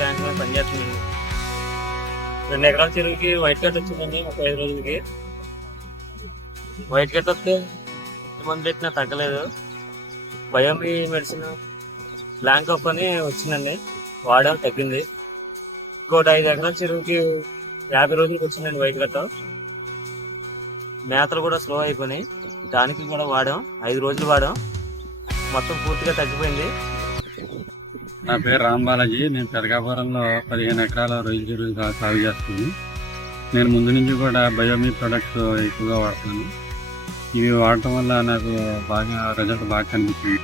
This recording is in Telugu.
ట్యాంక్ మీద పనిచేస్తుంది. 2 ఎకరాల చెరువుకి వైట్ కట్ వచ్చిందండి 35 రోజులకి. వైట్ కట్ వస్తే మందు పెట్టినా తగ్గలేదు. బయోమి మెడిసిన్ బ్లాంక్ అప్ అని వచ్చిందండి, వాడడం తగ్గింది. ఇంకోటి 5 ఎకరాల చెరువుకి 50 రోజులకి వచ్చిందండి వైట్ కట్. మేతలు కూడా స్లో అయిపోయినాయి, దానికి కూడా వాడాం. 5 రోజులు వాడాం, మొత్తం పూర్తిగా తగ్గిపోయింది. నా పేరు రాంబాలాజీ. నేను పెరగాపురంలో 15 ఎకరాల రొయ్యల చెరువు సాగు చేస్తున్నాను. నేను ముందు నుంచి కూడా బయోమి ప్రొడక్ట్స్ ఎక్కువగా వాడుతున్నాను. ఇవి వాడటం వల్ల నాకు బాగా రిజల్ట్ బాగా కనిపిస్తుంది.